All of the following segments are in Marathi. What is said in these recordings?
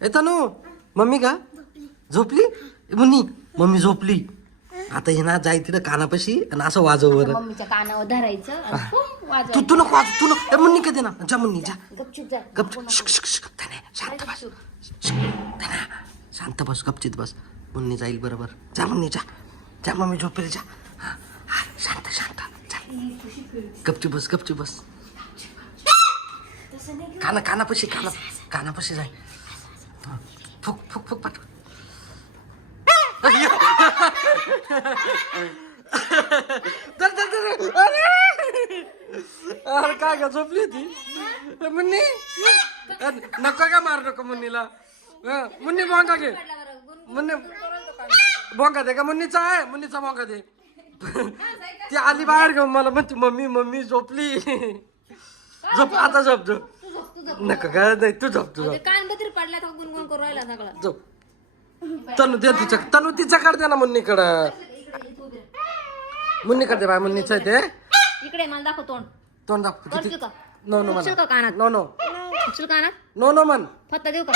तनू मम्मी का झोपली मुन्नी मम्मी झोपली आता हे ना जाय तिथं कानापाशी आणि असं वाजव बरं मम्मीच्या कानावर धरायचं आणि फुं वाजवायचं. तू नको वाजव तू नको मुन्नी कधी ना जा मुन्नी जा गपचूप जा. गप शांत बस शांत बस गपचित बस मुन्नी जाईल बरोबर जा मुन्नी जा जा मम्मी झोपेल जा हा, हा, शांत शांत जा गपची बस कानापाशी कानापाशी जाय हा, फुक फुक फुक पाठव अरे काय का झोपली ती मुन्नी नको का मार नको मुन्नीला मुन्नी भोंगा घे मुन्नी भोंगा दे का मुन्नीचा आहे मुन्नीचा भोंगा दे ती आली बाहेर घेऊन मला म्हणते मम्मी मम्मी झोपली झोप आता झोप झोप नको का नाही तू झोप तू झोप कान बत्री पडला तर गुणगुण करू राहिला सगळा. झोप तनू तिच्याकडे दे ना मुन्नीकडं मुन्नीकडे बाय मुन्नीचं आहे ते इकडे मला दाखव तोंड. तोंड दाखव करशील का? नो नो करशील का कानात? नो करशील कानात नो नो मन फत्ता देऊ का?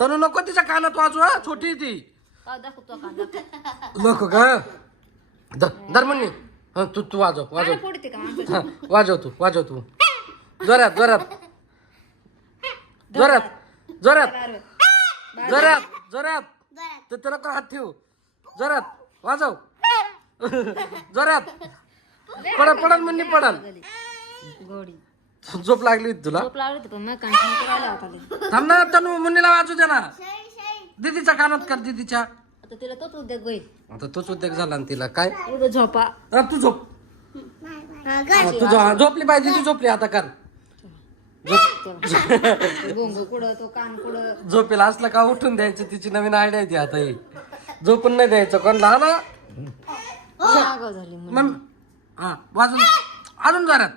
तनू नको तिच्या कानात वाजू हा छोटी ती दाखव तो कान दाखव. नको का दर मुन्नी हा तू वाजव कान फोडते का माणसाची? हा वाजव तू जोरात जोरात जोरात जोरात बरं. जोरात जोरात तर त्याला का हात ठेवू जोरात वाजव जोरात पडल मुन्नी पडल गोडी झोप लागली होती तुला झोप लागली होती पण मग कंटिन्यू करायला होता लई. थांब ना तनू मुन्नीला वाजू दे ना दीदीच्या कानात कर दीदीच्या आता तिला तोच उद्योग होईल. आता तोच उद्योग झाला ना तिला काय एवढं झोपा तू झोप तू झोपली पाहिजे दीदी झोपली आता कर गोंग कुठं तो कान कुठं झोपेला असलं का उठून द्यायचं तिची नवीन आयडिया ती आता ही झोपून नाही द्यायचं कोण लहान जागा झाली म्हणून. मग हा वाजून अजून जोरात